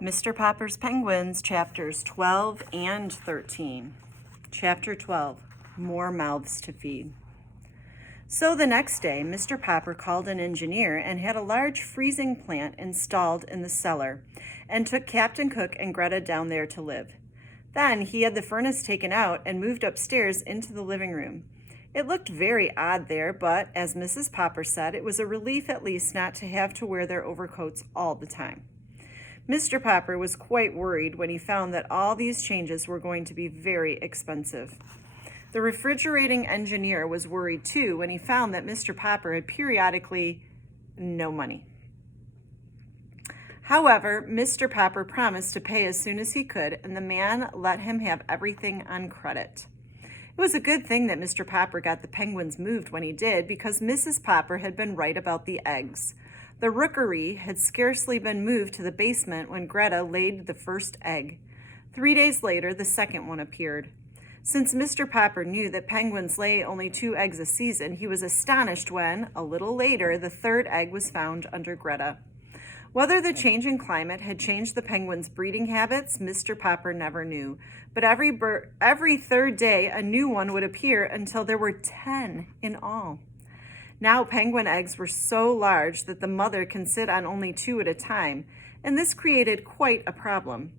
Mr. Popper's Penguins, chapters 12 and 13. Chapter 12, More Mouths to Feed. So the next day, Mr. Popper called an engineer and had a large freezing plant installed in the cellar and took Captain Cook and Greta down there to live. Then he had the furnace taken out and moved upstairs into the living room. It looked very odd there, but as Mrs. Popper said, it was a relief at least not to have to wear their overcoats all the time. Mr. Popper was quite worried when he found that all these changes were going to be very expensive. The refrigerating engineer was worried too when he found that Mr. Popper had periodically no money. However, Mr. Popper promised to pay as soon as he could, and the man let him have everything on credit. It was a good thing that Mr. Popper got the penguins moved when he did, because Mrs. Popper had been right about the eggs. The rookery had scarcely been moved to the basement when Greta laid the first egg. 3 days later, the second one appeared. Since Mr. Popper knew that penguins lay only 2 eggs a season, he was astonished when, a little later, the third egg was found under Greta. Whether the change in climate had changed the penguins' breeding habits, Mr. Popper never knew. But every third day, a new one would appear until there were 10 in all. Now penguin eggs were so large that the mother can sit on only 2 at a time, and this created quite a problem.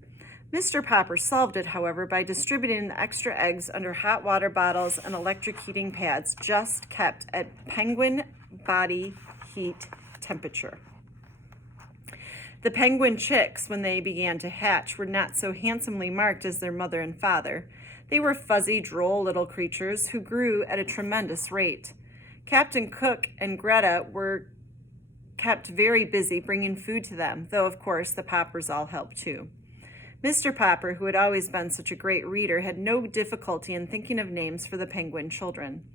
Mr. Popper solved it, however, by distributing the extra eggs under hot water bottles and electric heating pads, just kept at penguin body heat temperature. The penguin chicks, when they began to hatch, were not so handsomely marked as their mother and father. They were fuzzy, droll little creatures who grew at a tremendous rate. Captain Cook and Greta were kept very busy bringing food to them, though of course the Poppers all helped too. Mr. Popper, who had always been such a great reader, had no difficulty in thinking of names for the penguin children.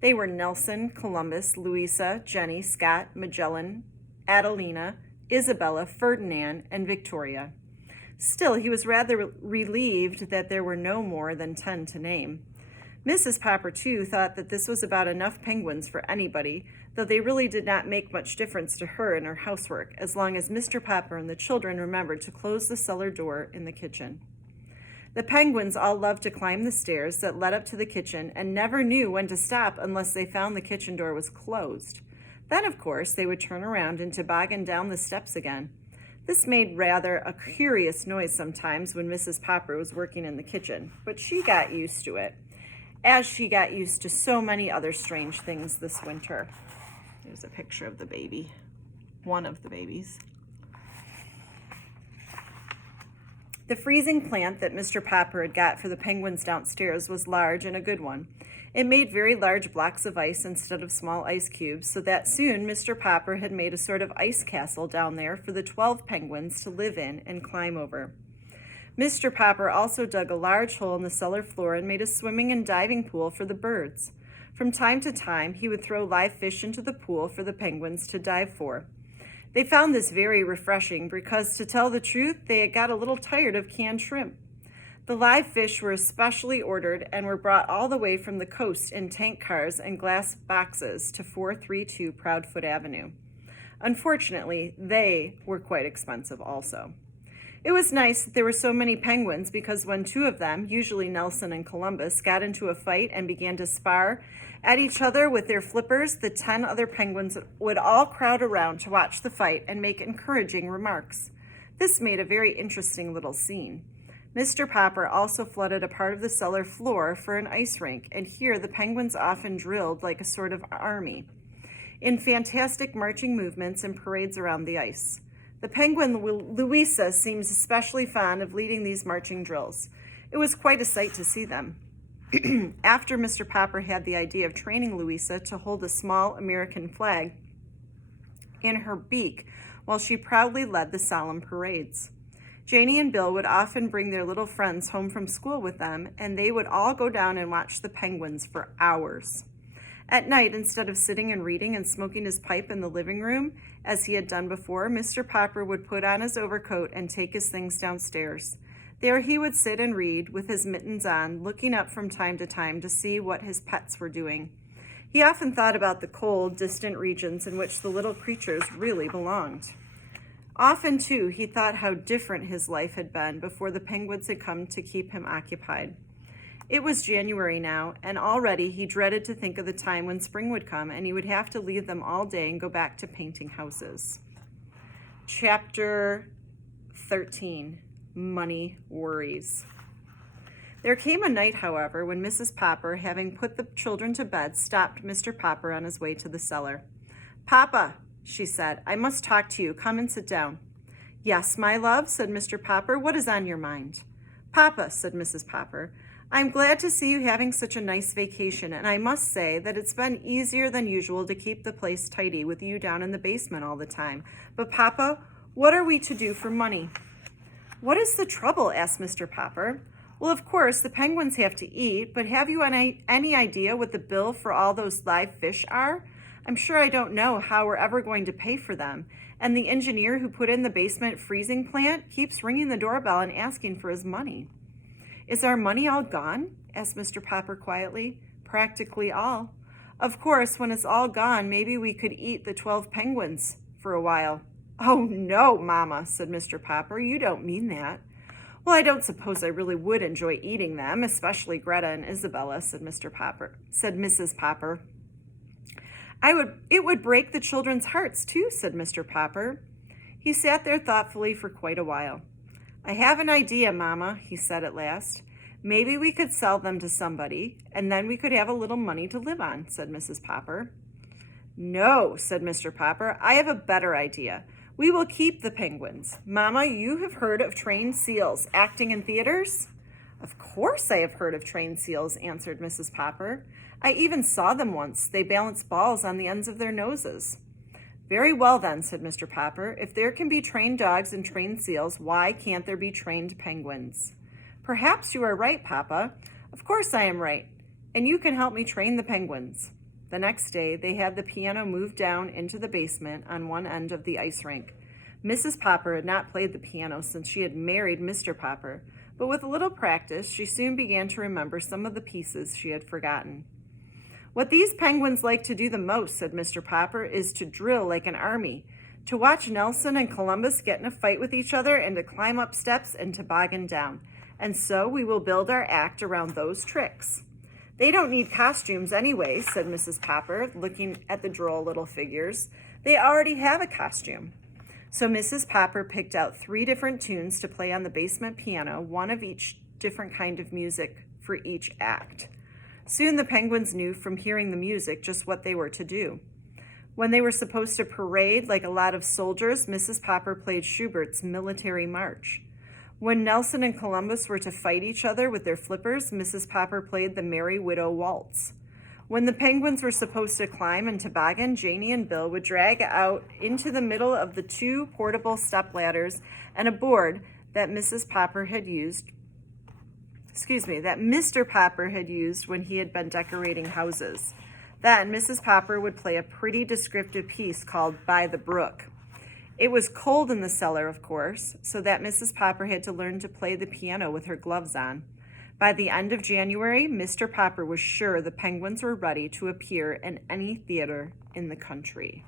They were Nelson, Columbus, Louisa, Jenny, Scott, Magellan, Adelina, Isabella, Ferdinand, and Victoria. Still, he was rather relieved that there were no more than 10 to name. Mrs. Popper, too, thought that this was about enough penguins for anybody, though they really did not make much difference to her in her housework, as long as Mr. Popper and the children remembered to close the cellar door in the kitchen. The penguins all loved to climb the stairs that led up to the kitchen and never knew when to stop unless they found the kitchen door was closed. Then, of course, they would turn around and toboggan down the steps again. This made rather a curious noise sometimes when Mrs. Popper was working in the kitchen, but she got used to it, as she got used to so many other strange things this winter. There's a picture of the baby, one of the babies. The freezing plant that Mr. Popper had got for the penguins downstairs was large and a good one. It made very large blocks of ice instead of small ice cubes, so that soon Mr. Popper had made a sort of ice castle down there for the 12 penguins to live in and climb over. Mr. Popper also dug a large hole in the cellar floor and made a swimming and diving pool for the birds. From time to time, he would throw live fish into the pool for the penguins to dive for. They found this very refreshing because, to tell the truth, they had got a little tired of canned shrimp. The live fish were especially ordered and were brought all the way from the coast in tank cars and glass boxes to 432 Proudfoot Avenue. Unfortunately, they were quite expensive also. It was nice that there were so many penguins because when 2 of them, usually Nelson and Columbus, got into a fight and began to spar at each other with their flippers, the 10 other penguins would all crowd around to watch the fight and make encouraging remarks. This made a very interesting little scene. Mr. Popper also flooded a part of the cellar floor for an ice rink, and here the penguins often drilled like a sort of army, in fantastic marching movements and parades around the ice. The penguin Louisa seems especially fond of leading these marching drills. It was quite a sight to see them. After Mr. Popper had the idea of training Louisa to hold a small American flag in her beak while she proudly led the solemn parades. Janie and Bill would often bring their little friends home from school with them, and they would all go down and watch the penguins for hours. At night, instead of sitting and reading and smoking his pipe in the living room, as he had done before, Mr. Popper would put on his overcoat and take his things downstairs. There he would sit and read, with his mittens on, looking up from time to time to see what his pets were doing. He often thought about the cold, distant regions in which the little creatures really belonged. Often, too, he thought how different his life had been before the penguins had come to keep him occupied. It was January now, and already he dreaded to think of the time when spring would come and he would have to leave them all day and go back to painting houses. Chapter 13, Money Worries. There came a night, however, when Mrs. Popper, having put the children to bed, stopped Mr. Popper on his way to the cellar. "Papa," she said, "I must talk to you. Come and sit down." "Yes, my love," said Mr. Popper. "What is on your mind?" "Papa," said Mrs. Popper, "I'm glad to see you having such a nice vacation, and I must say that it's been easier than usual to keep the place tidy with you down in the basement all the time. But, Papa, what are we to do for money?" "What is the trouble?" asked Mr. Popper. "Well, of course, the penguins have to eat, but have you any idea what the bill for all those live fish are? I'm sure I don't know how we're ever going to pay for them. And the engineer who put in the basement freezing plant keeps ringing the doorbell and asking for his money." "Is our money all gone?" asked Mr. Popper quietly. "Practically all. Of course, when it's all gone, maybe we could eat the 12 penguins for a while." "Oh, no, Mama," said Mr. Popper. "You don't mean that." "Well, I don't suppose I really would enjoy eating them, especially Greta and Isabella," said Mrs. Popper. It would break the children's hearts, too," said Mr. Popper. He sat there thoughtfully for quite a while. "I have an idea, Mama," he said at last. "Maybe we could sell them to somebody, and then we could have a little money to live on," said Mrs. Popper. "No," said Mr. Popper, "I have a better idea. We will keep the penguins. Mama, you have heard of trained seals acting in theaters?" "Of course I have heard of trained seals," answered Mrs. Popper. "I even saw them once. They balance balls on the ends of their noses." "Very well then," said Mr. Popper. "If there can be trained dogs and trained seals, why can't there be trained penguins?" "Perhaps you are right, Papa." "Of course I am right. And you can help me train the penguins." The next day, they had the piano moved down into the basement on one end of the ice rink. Mrs. Popper had not played the piano since she had married Mr. Popper, but with a little practice, she soon began to remember some of the pieces she had forgotten. "What these penguins like to do the most," said Mr. Popper, "is to drill like an army, to watch Nelson and Columbus get in a fight with each other and to climb up steps and toboggan down. And so we will build our act around those tricks." "They don't need costumes anyway," said Mrs. Popper, looking at the droll little figures. "They already have a costume." So Mrs. Popper picked out 3 different tunes to play on the basement piano, one of each different kind of music for each act. Soon the penguins knew from hearing the music just what they were to do. When they were supposed to parade like a lot of soldiers, Mrs. Popper played Schubert's Military March. When Nelson and Columbus were to fight each other with their flippers, Mrs. Popper played the Merry Widow Waltz. When the penguins were supposed to climb and toboggan, Janie and Bill would drag out into the middle of the 2 portable step ladders and a board that Mr. Popper had used when he had been decorating houses. Then Mrs. Popper would play a pretty descriptive piece called "By the Brook." It was cold in the cellar, of course, so that Mrs. Popper had to learn to play the piano with her gloves on. By the end of January, Mr. Popper was sure the penguins were ready to appear in any theater in the country.